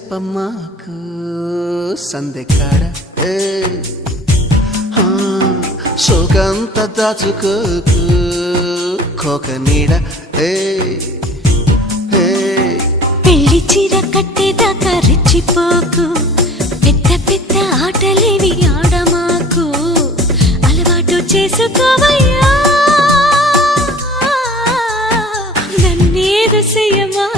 చెప్పమ్మాకు సందెకాడ సోకంత దాచుకోకు కోక నీడ పెళ్లి చీర కట్టేదాకా రెచ్చిపోకు పెద్ద పెద్ద ఆటలేవి ఆడమాకు అలవాటు చేసుకోవయ్యా నన్నేదు చెయ్యమా